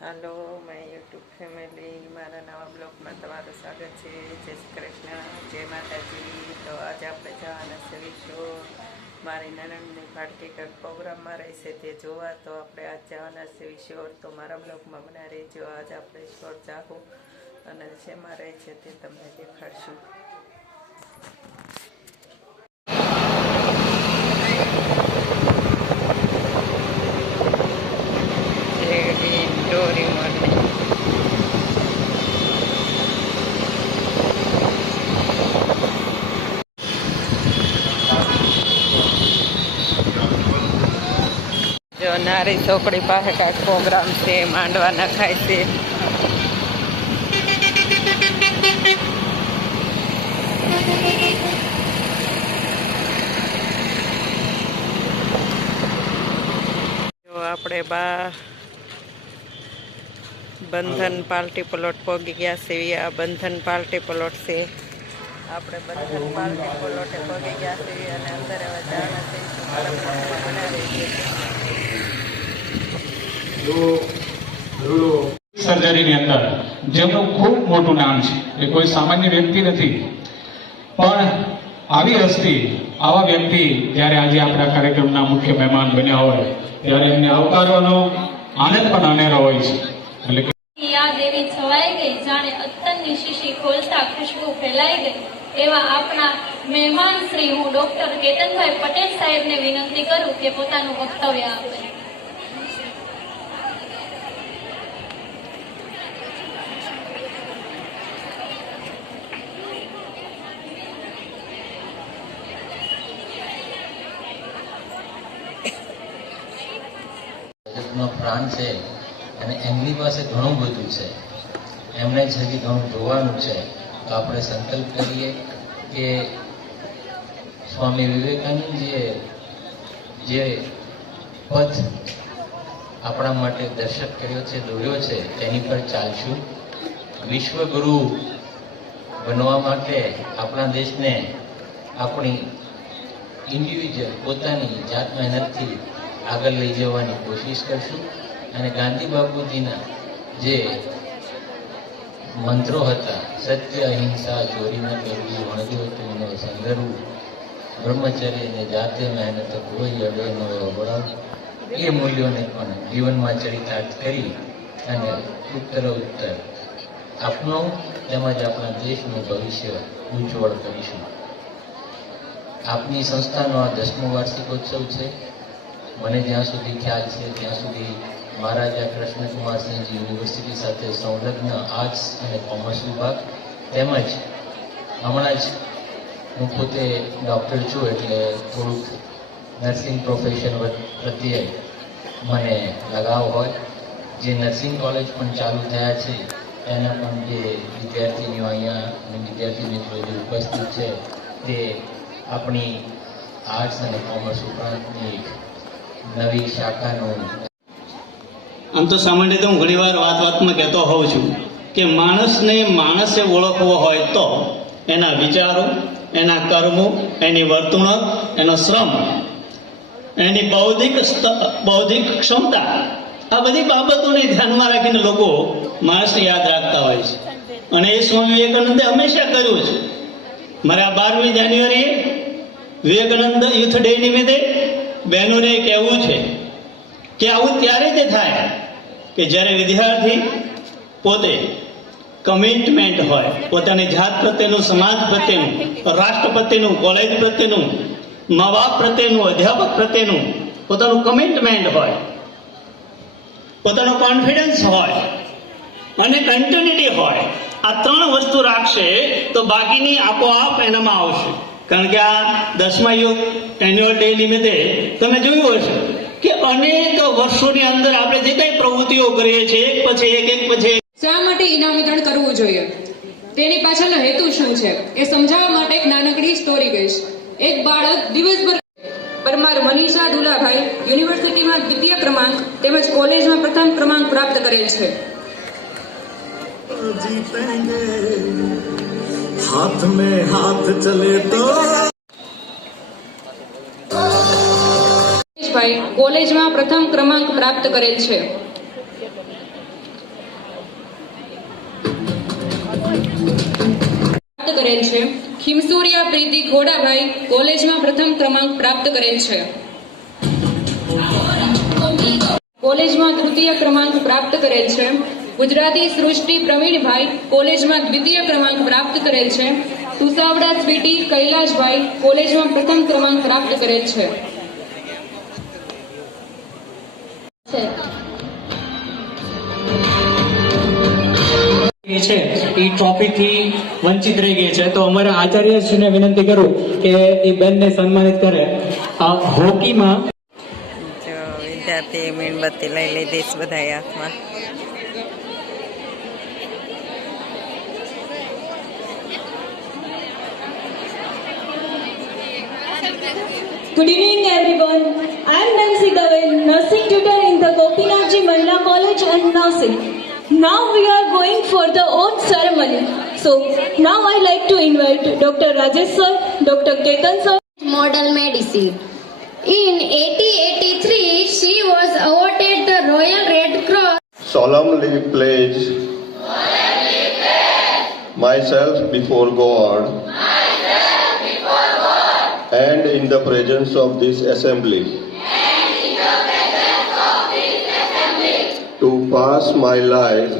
Hello my YouTube family, મારા નવા બ્લોગમાં તમારું સ્વાગત છે. જય શ્રી કૃષ્ણ, જય માતાજી. તો આજે આપણે જવાના છે વિશ્વ. મારી નણંદની પાર્ટી કંઈક પ્રોગ્રામમાં રહેશે તે જોવા, તો આપણે આજ જવાના છે વિશ્વ. તો મારા બ્લોગમાં બના રહેજો. આજે આપણે શોર જાહું અને શેમાં રહે છે તે તમને દેખાડશું. જો નારી છોકરી પાસે કાંઈક પ્રોગ્રામ છે, માંડવા નખાય છે. જો આપણે બંધન પાર્ટી પ્લોટ પહોંચી ગયા છે. આ બંધન પાર્ટી પ્લોટ છે. આપણે બંધન પાર્ટી પ્લોટે પહોંચી ગયા છે અને અંદર હવે જવાના છે. સર્જરીની અંદર જેમનું ખૂબ મોટું નામ છે, એ કોઈ સામાન્ય વ્યક્તિ નથી, પણ આવી હસ્તી, આવા વ્યક્તિ જ્યારે આજે આપણા કાર્યક્રમના મુખ્ય મહેમાન બન્યા હોય ત્યારે એમને આવકારવાનો આનંદ પણ અનેરો હોય છે. એટલે કે યાદ એવી છવાઈ ગઈ જાણે અત્તરની શીશી ખોલતા ખુશ્બુ ફેલાઈ ગઈ. એવા આપણા મહેમાન શ્રી હું ડોક્ટર કેતનભાઈ પટેલ સાહેબને વિનંતી કરું કે પોતાનું વક્તવ્ય આપે. પ્રાણ છે અને એમની પાસે ઘણું બધું છે, એમને જ હજી ઘણું જોવાનું છે. તો આપણે સંકલ્પ કરીએ કે સ્વામી વિવેકાનંદજીએ જે પથ આપણા માટે દર્શક કર્યો છે, દોર્યો છે, તેની પર ચાલશું. વિશ્વગુરુ બનવા માટે આપણા દેશને આપણી ઇન્ડિવિજ્યુઅલ પોતાની જાત મહેનતથી આગળ લઈ જવાની કોશિશ કરશું. અને ગાંધી બાપુજીના જે મંત્રો હતા, સત્ય, અહિંસા, ચોરી ન કરવી, વણજો તું ન સંગરવું, બ્રહ્મચર્ય ને જાતે મહેનત કોઈ અડે ન વળાવ, એ મૂલ્યોને પણ જીવનમાં ચરિતાર્થ કરી અને ઉત્તરોત્તર આપનું તેમજ આપણા દેશનું ભવિષ્ય ઉજ્જવળ કરીશું. આપની સંસ્થાનો આ 10મો વાર્ષિકોત્સવ છે. મને જ્યાં સુધી ખ્યાલ છે ત્યાં સુધી મહારાજા કૃષ્ણકુમારસિંહજી યુનિવર્સિટી સાથે સંલગ્ન આર્ટ્સ અને કોમર્સ વિભાગ, તેમજ હમણાં જ હું પોતે ડૉક્ટર છું એટલે થોડુંક નર્સિંગ પ્રોફેશન પ્રત્યે મને લગાવ હોય. જે નર્સિંગ કોલેજ પણ ચાલુ થયા છે એના પણ જે વિદ્યાર્થીનીઓ અહીંયા અને વિદ્યાર્થી મિત્રો જે ઉપસ્થિત છે તે આપણી આર્ટ્સ અને કોમર્સ ઉપરાંતની એક નવી શાખાનું. આમ તો સામાન્ય રીતે હું ઘણી વાર વાતમાં કહેતો હોઉં છું કે માણસને માણસે ઓળખવો હોય તો એના વિચારો, એના કર્મો, એની વર્તણૂક, એનો શ્રમ, એની બૌદ્ધિક ક્ષમતા, આ બધી બાબતોને ધ્યાનમાં રાખીને લોકો માણસને યાદ રાખતા હોય છે. અને એ સ્વામી વિવેકાનંદે હંમેશા કર્યું છે. મારે આ 12મી જાન્યુઆરીએ વિવેકાનંદ યુથ ડે નિમિત્તે બહેનોને કહેવું છે કે આવું ત્યારે જ થાય કે જ્યારે વિદ્યાર્થી પોતે કમિટમેન્ટ હોય, પોતાની જાત પ્રત્યેનું, સમાજ પ્રત્યેનું, રાષ્ટ્ર પ્રત્યેનું, કોલેજ પ્રત્યેનું, મા બાપ પ્રત્યેનું, અધ્યાપક પ્રત્યેનું પોતાનું કમિટમેન્ટ હોય, પોતાનો કોન્ફિડન્સ હોય અને કન્ટિન્યુટી હોય. આ 3 વસ્તુ રાખશે તો બાકીની આપોઆપ એનામાં આવશે. કારણ કે આ 10મા એન્યુઅલ ડે નિમિત્તે તમે જોયું હશે કે અનેક વર્ષોની અંદર આપણે જે કઈ પ્રવૃત્તિઓ કરીએ છીએ એક પછી શા માટે ઇનામ વિતરણ કરવું જોઈએ, તેની પાછળનો હેતુ શું છે એ સમજાવવા માટે એક નાનકડી સ્ટોરી કહીશ. એક બાળક દિવસભર પરમાર મનીષા દુલાભાઈ યુનિવર્સિટીમાં 2ય ક્રમાંક તેમજ કોલેજમાં પ્રથમ ક્રમાંક પ્રાપ્ત કરેલ છે. हाथ में हाथ चले तो ભાઈ કોલેજમાં પ્રથમ ક્રમાંક પ્રાપ્ત કરેલ છે. કરેલ છે. ખીમસુરિયા પ્રીતિ ખોડાભાઈ કોલેજમાં પ્રથમ ક્રમાંક પ્રાપ્ત કરેલ છે. કોલેજમાં તૃતીય ક્રમાંક પ્રાપ્ત કરેલ છે. ગુજરાતી સૃષ્ટિ પ્રવીણભાઈ કોલેજમાં દ્વિતીય ક્રમાંક પ્રાપ્ત કરેલ છે. સુસાવડા સ્વીટી કૈલાશભાઈ કોલેજમાં પ્રથમ ક્રમાંક પ્રાપ્ત કરેલ છે. છે એ ટ્રોફીથી વંચિત રહી ગઈ છે, તો અમારા આચાર્યશ્રીને વિનંતી કરું કે એ બેનને સન્માનિત કરે. હોકીમાં જો વિદ્યાર્થી મીણબત્તી લઈ લીધી છે બધા હાથમાં. Good evening, everyone. I am Nancy Dave, nursing tutor in the Gopinathji Mahila College and Nursing. Now we are going for the oath ceremony. So now I like to invite Dr. Rajesh sir, Dr. Ketan sir. Model medicine. In 1883, she was awarded the Royal Red Cross. Solemnly pledge myself before God and in the presence of this assembly to pass my life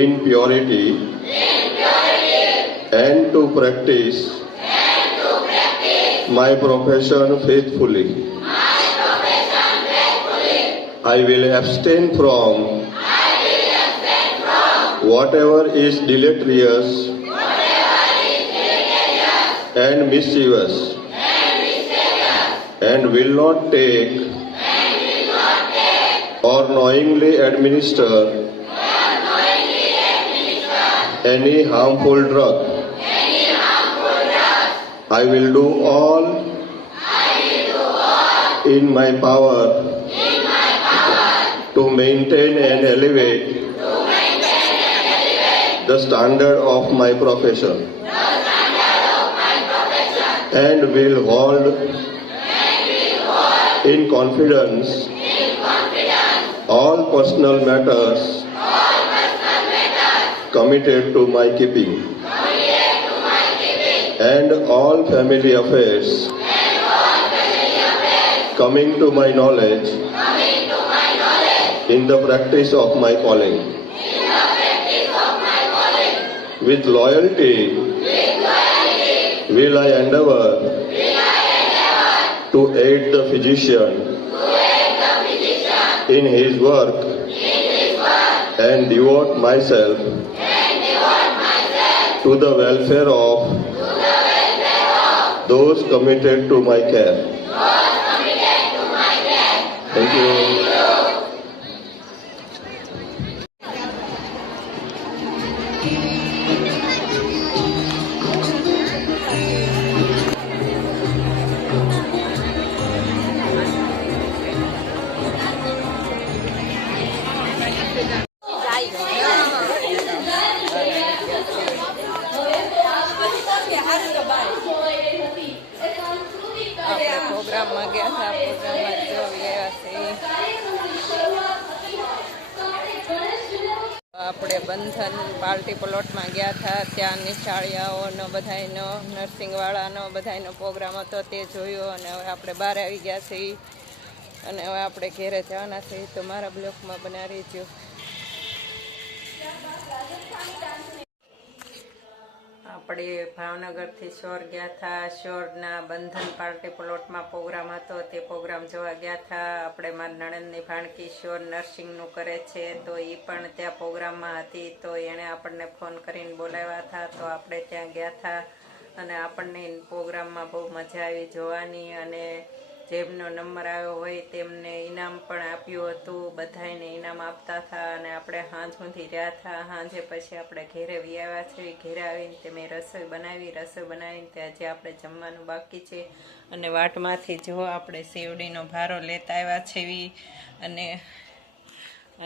in purity and to practice my profession faithfully. I will abstain from whatever is deleterious and mischievous, and will not take or knowingly administer any harmful drug. I will do all in my power to maintain and elevate the standard of my profession, and will hold in confidence all personal matters committed to my keeping, and all family affairs coming to my knowledge in the practice of my calling. With loyalty will I endeavor to aid the physician in his work and devote myself to the welfare of those committed to my care. Thank you. આપણે પ્રોગ્રામમાં ગયા હતા, પ્રોગ્રામમાં જોઈ આવ્યા છીએ. આપણે બંધન પાર્ટી પ્લોટમાં ગયા હતા, ત્યાં નિશાળિયાઓનો બધાયનો નર્સિંગવાળાનો બધાયનો પ્રોગ્રામ હતો તે જોયો, અને હવે આપણે બહાર આવી ગયા છીએ અને હવે આપણે ઘેરે જવાના છીએ. તો મારા બ્લોકમાં બનાવી રહેજો. આપણે ભાવનગરથી શોર ગયા હતા. શોરના બંધન પાર્ટી પ્લોટમાં પ્રોગ્રામ હતો, તે પ્રોગ્રામ જોવા ગયા હતા. આપણે મારા નણંદની ભાણકી શોર નર્સિંગનું કરે છે, તો એ પણ ત્યાં પ્રોગ્રામમાં હતી, તો એણે આપણને ફોન કરીને બોલાવ્યા હતા, તો આપણે ત્યાં ગયા હતા. અને આપણને પ્રોગ્રામમાં બહુ મજા આવી જોવાની, અને જેમનો નંબર આવ્યો હોય તેમને ઇનામ પણ આપ્યું હતું. બધાને ઇનામ આપતા હતા, અને આપણે સાંજ સુધી રહ્યા હતા. સાંજે પછી આપણે ઘેરે આવ્યા છીએ. ઘેરે આવીને તે મેં રસોઈ બનાવીને ત્યાં જે આપણે જમવાનું બાકી છે. અને વાટમાંથી જો આપણે શેવડીનો ભારો લેતા આવ્યા છીએ.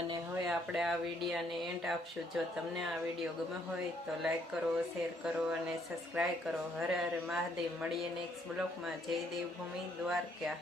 અને હવે આપણે આ વિડીયોને એન્ડ આપશું. જો તમને આ વિડીયો ગમે હોય તો લાઈક કરો, શેર કરો અને સબસ્ક્રાઈબ કરો. હરે હરે મહાદેવ. મળીએ નેક્સ્ટ બ્લોગમાં. જય દેવભૂમિ દ્વારકા.